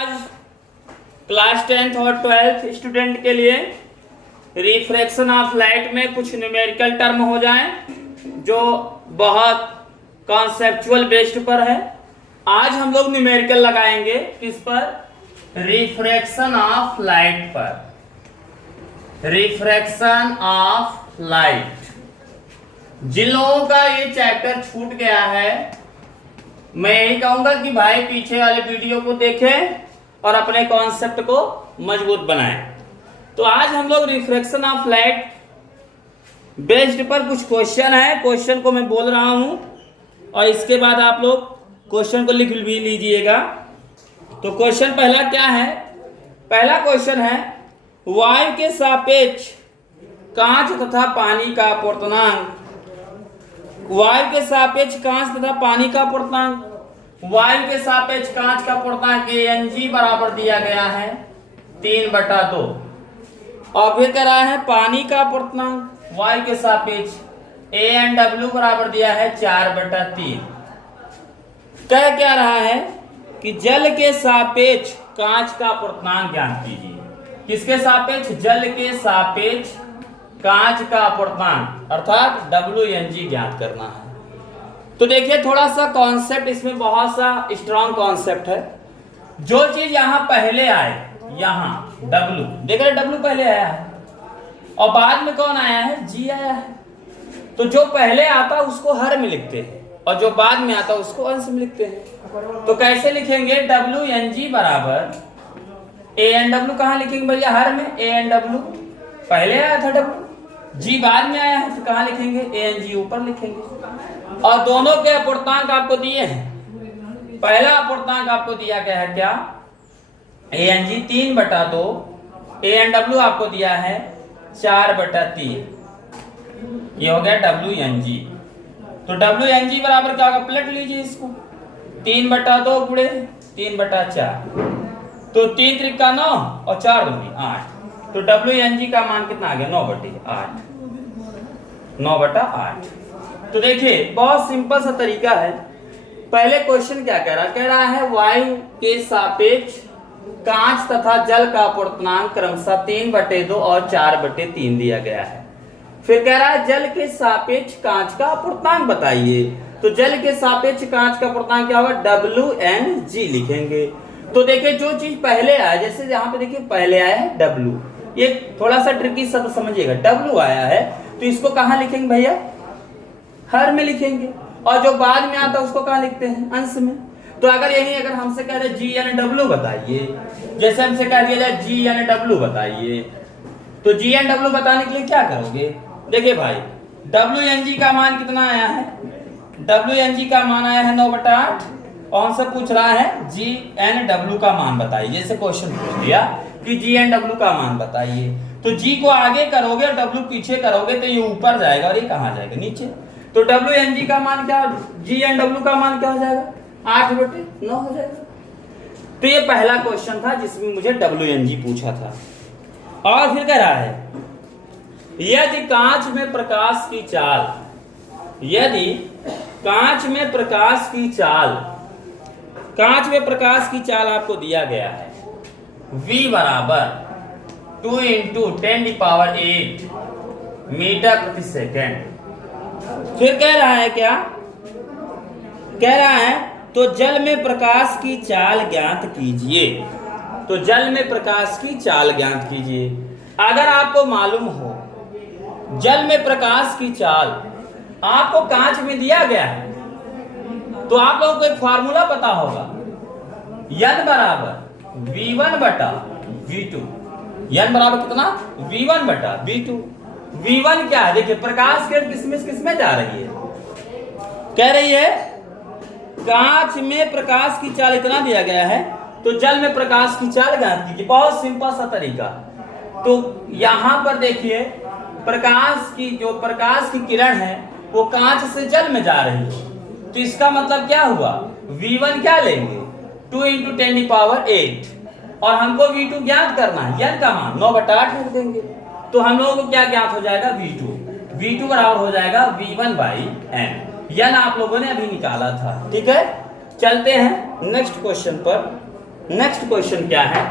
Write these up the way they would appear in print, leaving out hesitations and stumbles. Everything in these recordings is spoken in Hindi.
आज क्लास 10th और 12th स्टूडेंट के लिए रिफ्रैक्शन ऑफ लाइट में कुछ न्यूमेरिकल टर्म हो जाएं जो बहुत कॉन्सेप्चुअल बेस्ड पर है। आज हम लोग न्यूमेरिकल लगाएंगे किस पर? रिफ्रैक्शन ऑफ लाइट पर। Refraction of light. जिन लोगों का ये चैप्टर छूट गया है, मैं यही कहूंगा कि भाई पीछे वाले वीडियो को देखें और अपने कॉन्सेप्ट को मजबूत बनाएं। तो आज हम लोग रिफ्रैक्शन ऑफ लाइट बेस्ड पर कुछ क्वेश्चन है, क्वेश्चन को मैं बोल रहा हूं और इसके बाद आप लोग क्वेश्चन को लिख भी लीजिएगा। तो क्वेश्चन पहला क्या है? पहला क्वेश्चन है, वायु के सापेक्ष कांच तथा पानी का अपूर्णांक। वायु के सापेक्ष कांच तथा पानी का अपूर्णांक, वायु के सापेक्ष कांच का अपूर्णांक Ang बराबर दिया गया है 3/2 और फिर कह रहा है पानी का अपूर्णांक वायु के सापेक्ष AnW बराबर दिया है 4/3। कह क्या रहा है कि जल के सापेक्ष कांच का अपूर्णांक ज्ञात कीजिए। किसके सापेक्ष? जल के सापेक्ष कांच का अपूर्णांक अर्थात Wng ज्ञात करना है। तो देखिए थोड़ा सा कॉन्सेप्ट इसमें बहुत सा स्ट्रॉन्ग कॉन्सेप्ट है। जो चीज यहां पहले आए, यहां W देख रहे, W पहले आया है और बाद में कौन आया है? G आया है। तो जो पहले आता उसको हर में लिखते हैं और जो बाद में आता उसको अंश में लिखते हैं। तो कैसे लिखेंगे? Wng बराबर AnW कहां लिखेंगे भैया? हर में। AnW पहले आया था, W G बाद में आया है, तो कहां लिखेंगे? Ang ऊपर लिखेंगे। और दोनों के अपूर्णांक आपको दिए हैं। पहला अपूर्णांक आपको दिया गया है क्या? Ang 3/2, Anw आपको दिया है 4/3। ये हो गया Wng। तो Wng बराबर क्या होगा? पलट लीजिए इसको, 3/2 गुणे 3/4, तो 3 त्रिका 9 और 4 दूनी 8। तो Wng का मान कितना आ गया? 9/8। 9/8। तो देखिए बहुत सिंपल सा तरीका है। पहले क्वेश्चन क्या कह रहा है? कह रहा है वायु के सापेक्ष कांच तथा जल का अपूर्णांक क्रमशः 3/2 और 4/3 दिया गया है। फिर कह रहा है जल के सापेक्ष कांच का अपूर्णांक बताइए। तो जल के सापेक्ष कांच का अपूर्णांक क्या होगा? Wng लिखेंगे। तो देखिए जो चीज पहले आया, जैसे यहाँ पे देखिए पहले आया है W, ये थोड़ा सा ट्रिकी शब्द समझिएगा। W आया है तो इसको कहाँ लिखेंगे भैया? हर में लिखेंगे। और जो बाद में आता उसको कहाँ लिखते हैं? अंश में। तो अगर यही अगर हमसे कह रहे Gnw बताइए, जैसे हमसे कह दिया जाए Gnw बताइए, तो Gnw बताने के लिए क्या करोगे? देखिए भाई Wng का मान कितना आया है? Wng का मान आया है 9/8 और हमसे पूछ रहा है Gnw का मान बताइए। जैसे क्वेश्चन पूछ दिया कि Gnw का मान बताइए, तो G को आगे करोगे और W पीछे करोगे तो ये ऊपर जाएगा और ये कहाँ जाएगा? नीचे। तो Wng का मान क्या? Gnw का मान क्या हो जाएगा? 8/9 हो जाएगा। तो ये पहला क्वेश्चन था जिसमें मुझे Wng पूछा था। और फिर कह रहा है यदि कांच में प्रकाश की चाल, यदि कांच में प्रकाश की चाल, कांच में प्रकाश की चाल आपको दिया गया है V बराबर 2 × 10⁸ मीटर प्रति सेकेंड। फिर कह रहा है क्या? कह रहा है तो जल में प्रकाश की चाल ज्ञात कीजिए। तो जल में प्रकाश की चाल ज्ञात कीजिए। अगर आपको मालूम हो जल में प्रकाश की चाल आपको कांच में दिया गया है तो आप लोगों को एक फार्मूला पता होगा, N बराबर V1/V2। N बराबर कितना? V1/V2। V1 क्या है? देखिए प्रकाश किरण किसमें जा रही है? कह रही है कांच में प्रकाश की चाल इतना दिया गया है तो जल में प्रकाश की चाल ज्ञात कीजिए। बहुत सिंपल सा तरीका। तो यहां पर देखिए प्रकाश की किरण है वो कांच से जल में जा रही है, तो इसका मतलब क्या हुआ? V1 क्या लेंगे? 2 × 10⁸ और हमको V2 ज्ञात करना है। N का मान 9/8 लिख देंगे। तो हम लोगों को क्या ज्ञात हो जाएगा? V2 बराबर हो जाएगा V1/N। N आप लोगों ने अभी निकाला था। ठीक है, चलते हैं नेक्स्ट क्वेश्चन पर। नेक्स्ट क्वेश्चन क्या है?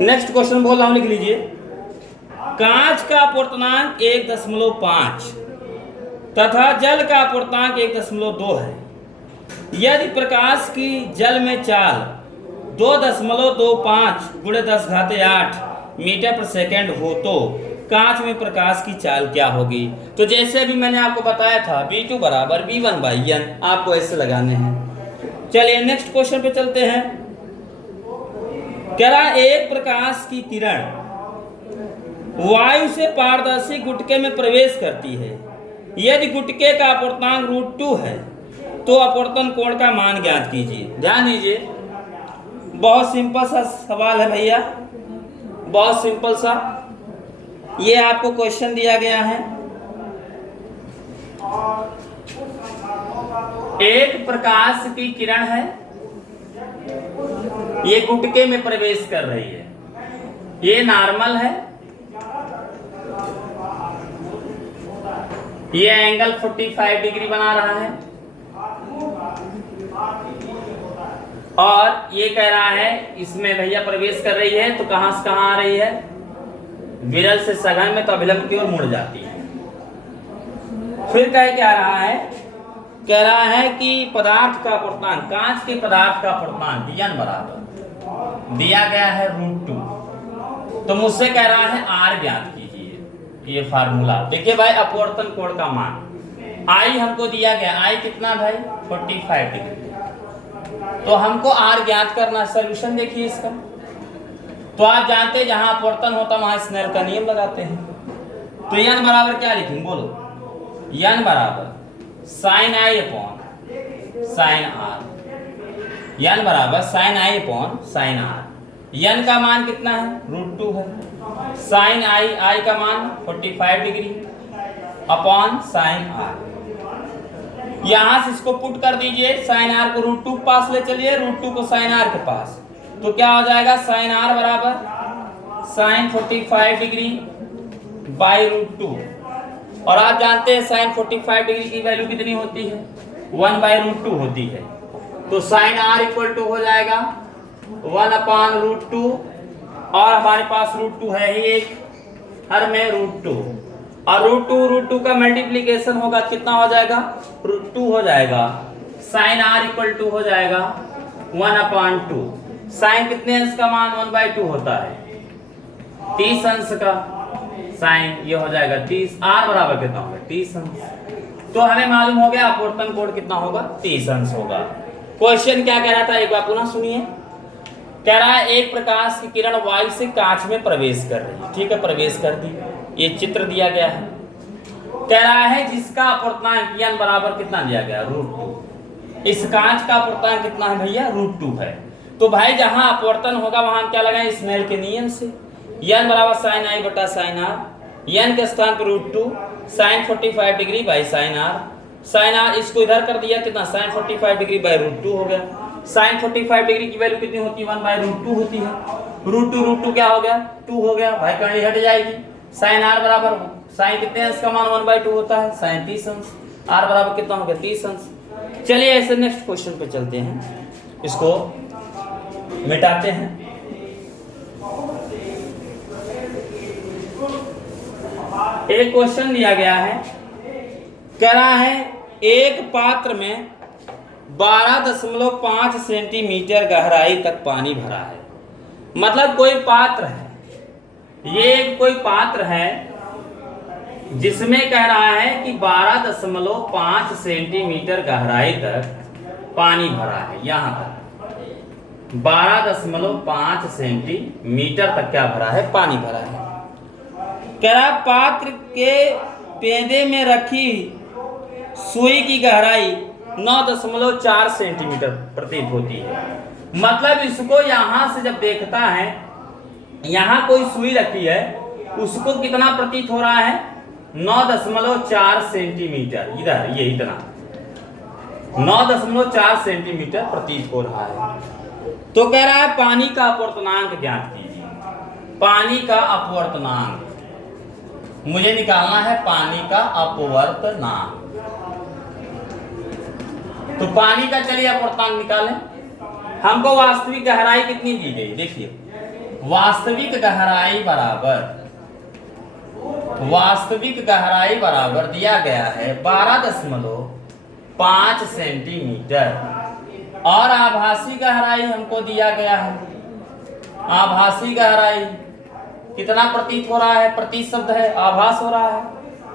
नेक्स्ट क्वेश्चन बोल रहा हूं, लिख लीजिए। कांच का अपूर्णांक 1.5 तथा जल का अपूर्णांक 1.2 है। यदि प्रकाश की जल में चाल 2.25 × 10⁸ मीटर पर सेकेंड हो तो कांच में प्रकाश की चाल क्या होगी? तो जैसे अभी मैंने आपको बताया था V2 बराबर V1/N, आपको ऐसे लगाने हैं। चलिए नेक्स्ट क्वेश्चन पे चलते हैं। कह रहा एक प्रकाश की किरण वायु से पारदर्शी गुटके में प्रवेश करती है। यदि गुटके का अपूर्णांक √2 है तो अपवर्तन कोण का मान ज्ञात कीजिए। ध्यान दीजिए, बहुत सिंपल सा सवाल है भैया, बहुत सिंपल सा। ये आपको क्वेश्चन दिया गया है। एक प्रकाश की किरण है, ये गुटके में प्रवेश कर रही है, ये नॉर्मल है, ये एंगल 45 डिग्री बना रहा है, और ये कह रहा है इसमें भैया प्रवेश कर रही है तो कहां से कहां आ रही है? विरल से सघन में, तो अभिलंब की ओर मुड़ जाती है। फिर क्या रहा है? कह रहा है कि पदार्थ का अपूर्णांक, कांच के पदार्थ का अपूर्णांक N बराबर दिया गया है √2। तो मुझसे कह रहा है R ज्ञात कीजिए। ये फार्मूला देखिए भाई, अपवर्तन कोण का मान I हमको दिया गया, I कितना भाई? 45 डिग्री। तो हमको R ज्ञात करना। सॉल्यूशन देखिए इसका। तो आप जानते हैं जहां अपवर्तन होता वहां स्नेल का नियम लगाते हैं। तो N बराबर क्या लिखेंगे बोलो? N बराबर sin I upon sin R। N बराबर sin I upon sin R। N का मान कितना है? √2 है। sin I का मान 45 डिग्री अपॉन sin R। यहां से इसको पुट कर दीजिए, sin R को √2 के पास ले चलिए, √2 को sin R के पास, तो क्या हो जाएगा? sin R बराबर sin 45 डिग्री बाई √2। और आप जानते हैं sin 45 डिग्री की वैल्यू कितनी होती है? 1/√2 होती है। तो sin R इक्वल टू हो जाएगा 1/√2, और हमारे पास √2 है ही एक, हर में √2, और √2 का मल्टीप्लीकेशन होगा, कितना हो जाएगा? √2 हो जाएगा। sin R इक्वल टू हो जाएगा 1/2। साइन कितने अंश का मान? 1/2 होता है, 30 अंश का साइन, ये हो जाएगा 30। R बराबर कितना होगा? 30 अंश। तो हमें मालूम हो गया अपवर्तन कोण कितना होगा? 30 अंश होगा। क्वेश्चन क्या कह रहा था, एक बार पुनः सुनिए। कह रहा है एक प्रकाश की किरण वायु से कांच में प्रवेश कर रही है। ठीक है, प्रवेश कर दी, ये चित्र दिया गया है। कह रहा है जिसका अपवर्तनांक N बराबर कितना दिया गया? √2। इस कांच का अपवर्तनांक कितना है भैया? √2 है। तो भाई जहां अपवर्तन होगा वहां क्या लगाएं? स्नेल के नियम से। N बराबर sin I बटा sin R, N के स्थान पर √2 sin 45 degree by sin R। sin R इसको इधर कर दिया, कितना? sin 45 डिग्री बाई √2 हो गया। sin 45 डिग्री की वैल्यू कितनी होती है? 1/√2 होती है। √2 क्या हो गया? 2 हो गया भाई, कड़ी हट जाएगी। sin R बराबर, sin कितने अंश का मान 1/2 होता है? sin 30 अंश। R बराबर कितना हो गया? 30 अंश। चलिए ऐसे नेक्स्ट क्वेश्चन पे चलते हैं, इसको मिटाते हैं। एक क्वेश्चन दिया गया है, कह रहा है एक पात्र में 12.5 सेंटीमीटर गहराई तक पानी भरा है। मतलब कोई पात्र है, ये कोई पात्र है जिसमें कह रहा है कि 12.5 सेंटीमीटर गहराई तक पानी भरा है। यहां तक 12.5 सेंटीमीटर तक क्या भरा है? पानी भरा है। कह रहा पात्र के पेंदे में रखी सुई की गहराई 9.4 सेंटीमीटर प्रतीत होती है। मतलब इसको यहां से जब देखता है, यहां कोई सुई रखी है, उसको कितना प्रतीत हो रहा है? 9.4 सेंटीमीटर। इधर ये इतना 9.4 सेंटीमीटर प्रतीत हो रहा है। तो कह रहा है पानी का अपवर्तनांक ज्ञात कीजिए। पानी का अपवर्तनांक मुझे निकालना है, पानी का अपवर्तनांक। तो पानी का चलिए अपूर्णांक निकालें। हमको वास्तविक गहराई कितनी दी गई, देखिए वास्तविक गहराई बराबर दिया गया है 12.5 सेंटीमीटर और आभासी गहराई हमको दिया गया है, आभासी गहराई कितना प्रतीत हो रहा है, प्रतीत शब्द है, आभास हो रहा है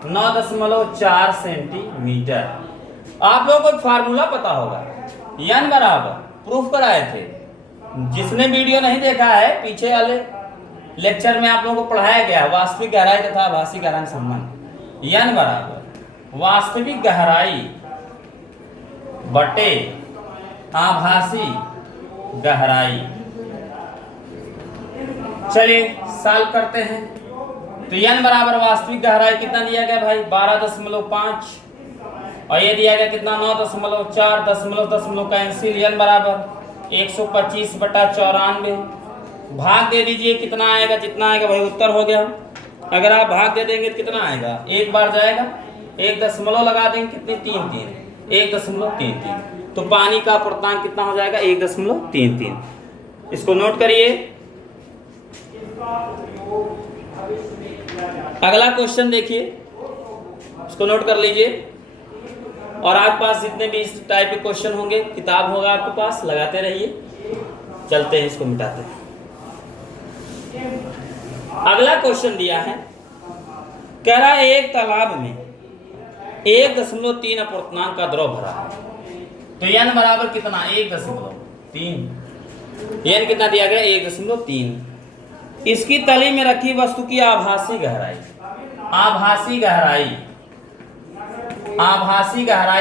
9.4 सेंटीमीटर। आप लोगों को फार्मूला पता होगा, n बराबर प्रूफ कराए थे, जिसने वीडियो नहीं देखा है पीछे वाले लेक्चर में आप लोगों को पढ़ाया गया वास्तविक गहराई तथा आभासी गहराई संबंध। n बराबर वास्तविक गहराई बटे आभासी गहराई। चलिए सॉल्व करते हैं। तो n बराबर वास्तविक गहराई कितना दिया गया भाई 12.5 और ये दिया गया कितना 9.4, दशमलव कैंसिल, n बराबर 125/94। भाग दे दीजिए, कितना आएगा, जितना आएगा भाई उत्तर हो गया। अगर आप भाग दे देंगे तो कितना आएगा, एक बार जाएगा, एक दशमलव लगा देंगे, कितनी 3 1.33। तो पानी का अपूर्णांक कितना हो जाएगा 1.33। इसको नोट करिए। अगला क्वेश्चन देखिए, इसको नोट कर लीजिए। और आपके पास जितने भी इस टाइप के क्वेश्चन होंगे, किताब होगा आपके पास, लगाते रहिए। चलते हैं, इसको मिटाते हैं। अगला क्वेश्चन दिया है, कह रहा है एक तालाब में 1.3 अपूर्णांक का द्रव भरा है। तो n बराबर कितना 1.3, n कितना दिया गया 1.3। इसकी तली में रखी वस्तु की आभासी गहराई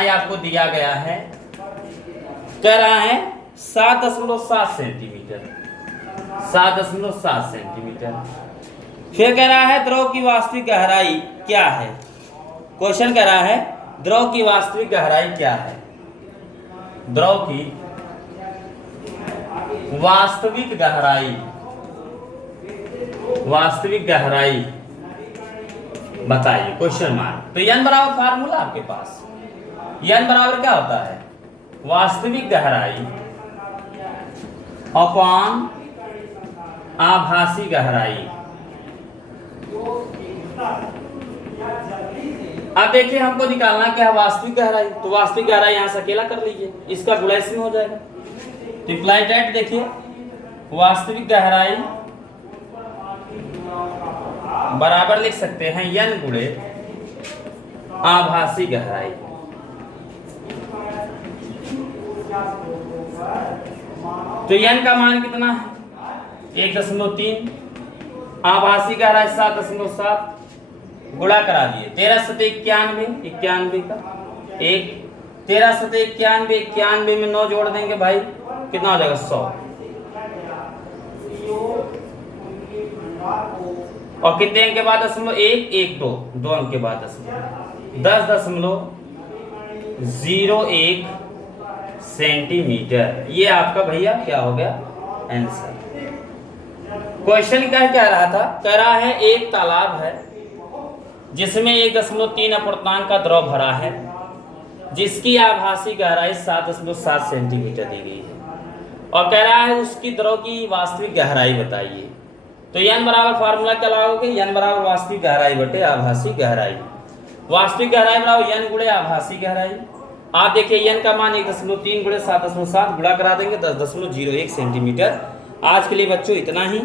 आपको दिया गया है, कह रहा है 7.7 सेंटीमीटर, 7.7 सेंटीमीटर। फिर कह रहा है द्रव की वास्तविक गहराई क्या है। क्वेश्चन कह रहा है द्रव की वास्तविक गहराई क्या है, द्रव की वास्तविक गहराई बताइए, क्वेश्चन मार्क। तो n बराबर फार्मूला आपके पास, n बराबर क्या होता है वास्तविक गहराई अपॉन आभासी गहराई। अब देखिए हमको निकालना क्या है वास्तविक गहराई, तो वास्तविक गहराई यहां से अकेला कर लीजिए, इसका गुणा इसमें हो जाएगा। तो इम्प्लाइड एट देखिए वास्तविक गहराई बराबर लिख सकते हैं n गुणे आभासी गहराई। तो n का मान कितना है 1.3, आभासी गहराई 7.7, गुणा करा दिए 13×91 91 का 1, 13×91 में 9 जोड़ देंगे भाई, कितना हो जाएगा 100। और कितने अंक के बाद 1 2 अंक के बाद 10.01 सेंटीमीटर। ये आपका भैया क्या हो गया आंसर। क्वेश्चन क्या कह रहा था, कह रहा है एक तालाब है जिसमें 1.3 अपूर्णांक का द्रव भरा है, जिसकी आभासी गहराई 7.7 सेंटीमीटर दी गई है, और कह रहा है उसकी द्रव की वास्तविक गहराई बताइए। तो n बराबर फार्मूला क्या लगाओगे, n बराबर वास्तविक गहराई बटे आभासी गहराई। वास्तविक गहराई बराबर n गुणे आभासी गहराई। आप देखिए n का मान 1.3 गुणे 7.7 गुणा करा देंगे 10.01 सेंटीमीटर। आज के लिए बच्चों इतना ही।